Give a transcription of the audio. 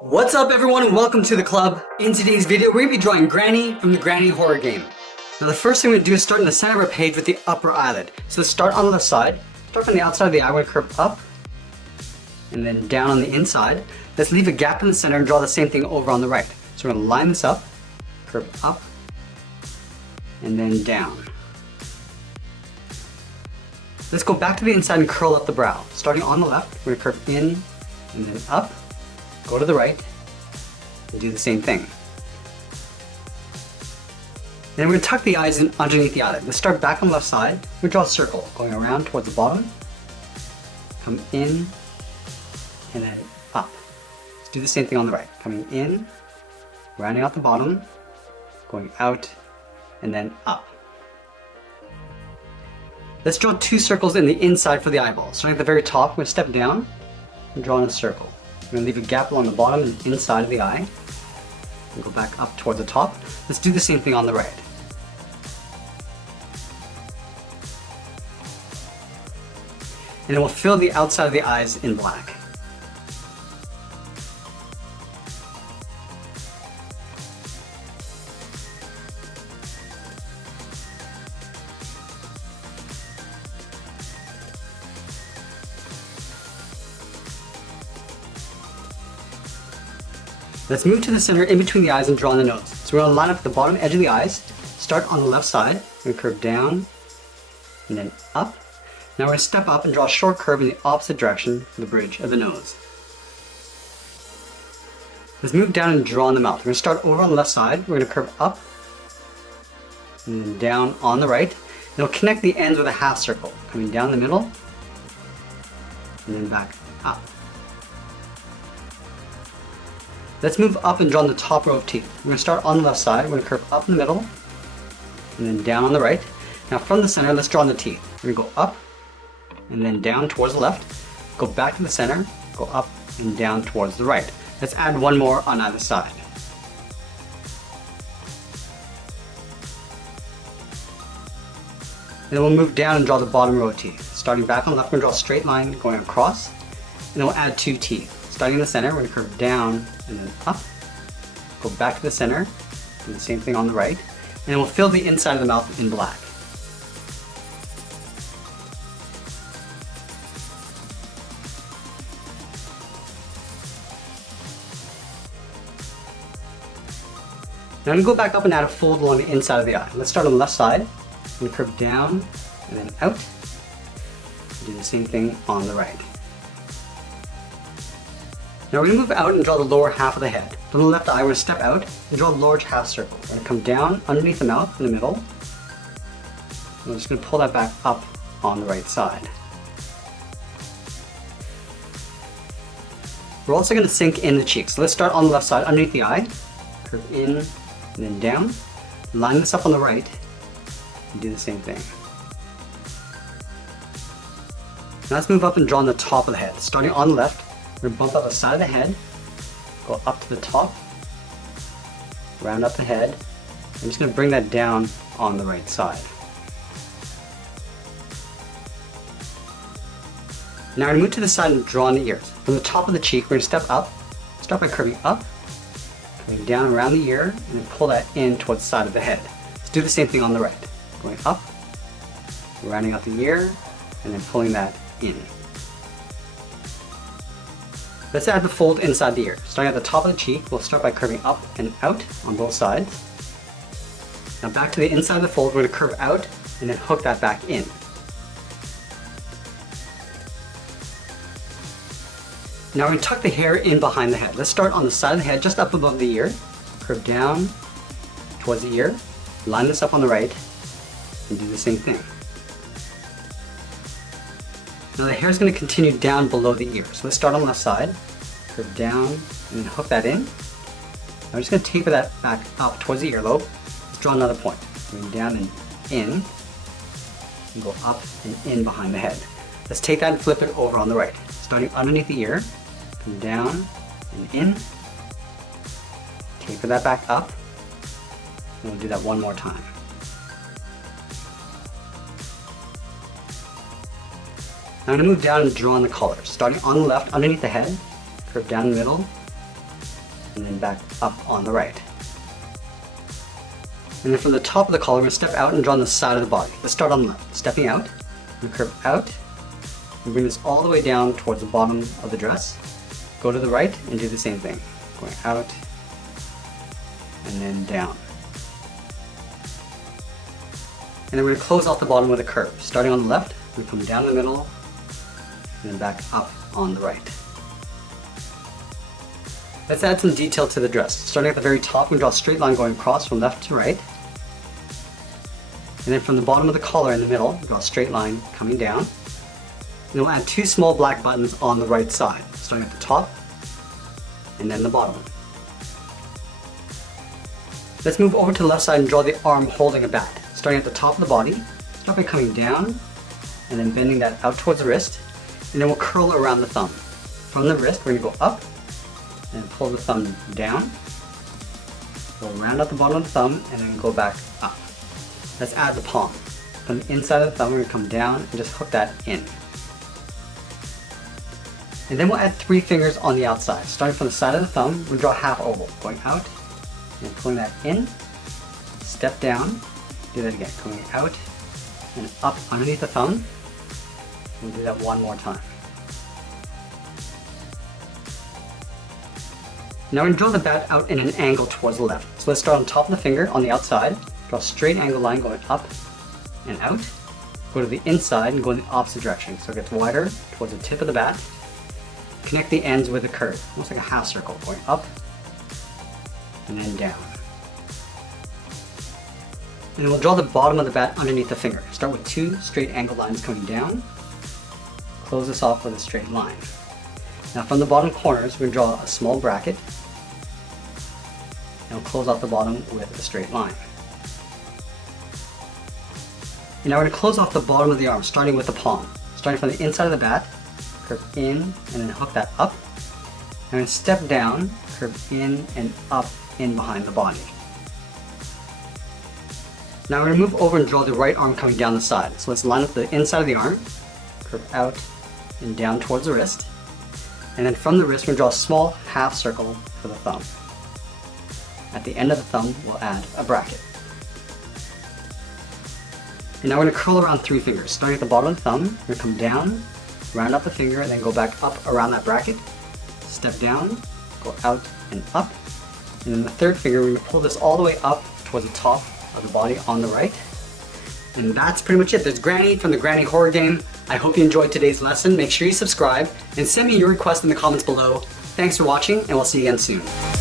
What's up everyone and welcome to the club. In today's video we're going to be drawing Granny from the Granny horror game. Now the first thing we're going to do is start in the center of our page with the upper eyelid. So let's start on the left side. Start from the outside of the eye, we're going to curve up and then down on the inside. Let's leave a gap in the center and draw the same thing over on the right. So we're going to line this up, curve up and then down. Let's go back to the inside and curl up the brow. Starting on the left, we're going to curve in and then up. Go to the right and do the same thing. Then we're going to tuck the eyes in underneath the eyelid. Let's start back on the left side. We draw a circle going around towards the bottom. Come in and then up. Let's do the same thing on the right. Coming in, rounding out the bottom, going out and then up. Let's draw two circles in the inside for the eyeball. Starting at the very top, we're going to step down and draw in a circle. We're going to leave a gap along the bottom and inside of the eye. And go back up towards the top. Let's do the same thing on the right. And then we'll fill the outside of the eyes in black. Let's move to the center in between the eyes and draw in the nose. So we're going to line up the bottom edge of the eyes, start on the left side, we're going to curve down and then up. Now we're going to step up and draw a short curve in the opposite direction for the bridge of the nose. Let's move down and draw in the mouth. We're going to start over on the left side, we're going to curve up and then down on the right. And we'll connect the ends with a half circle, coming down the middle and then back up. Let's move up and draw on the top row of teeth. We're going to start on the left side, we're going to curve up in the middle, and then down on the right. Now from the center, let's draw on the teeth. We're going to go up, and then down towards the left, go back to the center, go up and down towards the right. Let's add one more on either side. Then we'll move down and draw the bottom row of teeth. Starting back on the left, we're going to draw a straight line going across, and then we'll add two teeth. Starting in the center, we're going to curve down and then up, go back to the center, do the same thing on the right, and then we'll fill the inside of the mouth in black. Now I'm going to go back up and add a fold along the inside of the eye. Let's start on the left side, I'm going to curve down and then out, do the same thing on the right. Now we're going to move out and draw the lower half of the head. From the left eye, we're going to step out and draw a large half circle. We're going to come down underneath the mouth in the middle. And we're just going to pull that back up on the right side. We're also going to sink in the cheeks. So let's start on the left side underneath the eye. Curve in and then down. Line this up on the right and do the same thing. Now let's move up and draw on the top of the head. Starting on the left, we're going to bump up the side of the head, go up to the top, round up the head. I'm just going to bring that down on the right side. Now we're going to move to the side and draw on the ears. From the top of the cheek, we're going to step up, start by curving up, coming down around the ear, and then pull that in towards the side of the head. Let's do the same thing on the right. Going up, rounding out the ear, and then pulling that in. Let's add the fold inside the ear. Starting at the top of the cheek, we'll start by curving up and out on both sides. Now back to the inside of the fold, we're going to curve out and then hook that back in. Now we're going to tuck the hair in behind the head. Let's start on the side of the head just up above the ear. Curve down towards the ear, line this up on the right, and do the same thing. Now the hair is going to continue down below the ear. So let's start on the left side, curve down, and then hook that in. Now we're just going to taper that back up towards the earlobe. Let's draw another point. Going down and in, and go up and in behind the head. Let's take that and flip it over on the right. Starting underneath the ear, come down and in, taper that back up, and we'll do that one more time. Now I'm going to move down and draw on the collar. Starting on the left underneath the head, curve down the middle, and then back up on the right. And then from the top of the collar, we're going to step out and draw on the side of the body. Let's start on the left. Stepping out, we curve out, and bring this all the way down towards the bottom of the dress. Go to the right and do the same thing. Going out, and then down. And then we're going to close off the bottom with a curve. Starting on the left, we come down the middle, and then back up on the right. Let's add some detail to the dress. Starting at the very top, we draw a straight line going across from left to right. And then from the bottom of the collar in the middle, we draw a straight line coming down. And then we'll add two small black buttons on the right side, starting at the top and then the bottom. Let's move over to the left side and draw the arm holding a bat. Starting at the top of the body, start by coming down and then bending that out towards the wrist. And then we'll curl around the thumb. From the wrist, we're going to go up and pull the thumb down. We'll round out the bottom of the thumb and then go back up. Let's add the palm. From the inside of the thumb, we're going to come down and just hook that in. And then we'll add 3 fingers on the outside. Starting from the side of the thumb, we'll draw a half oval, going out and pulling that in, step down, do that again, going out and up underneath the thumb. We'll do that one more time. Now we're going to draw the bat out in an angle towards the left. So let's start on top of the finger on the outside, draw a straight angle line going up and out, go to the inside and go in the opposite direction so it gets wider towards the tip of the bat. Connect the ends with a curve, almost like a half circle, going up and then down. And then we'll draw the bottom of the bat underneath the finger. Start with 2 straight angle lines coming down, close this off with a straight line. Now from the bottom corners, we're going to draw a small bracket, and we'll close off the bottom with a straight line. And now we're going to close off the bottom of the arm, starting with the palm. Starting from the inside of the bat, curve in, and then hook that up. And we're going to step down, curve in and up in behind the body. Now we're going to move over and draw the right arm coming down the side. So let's line up the inside of the arm, curve out and down towards the wrist. And then from the wrist, we're going to draw a small half circle for the thumb. At the end of the thumb, we'll add a bracket. And now we're going to curl around 3 fingers. Starting at the bottom of the thumb, we're going to come down, round up the finger, and then go back up around that bracket. Step down, go out and up. And then the 3rd finger, we're going to pull this all the way up towards the top of the body on the right. And that's pretty much it. There's Granny from the Granny Horror Game. I hope you enjoyed today's lesson. Make sure you subscribe and send me your request in the comments below. Thanks for watching, and we'll see you again soon.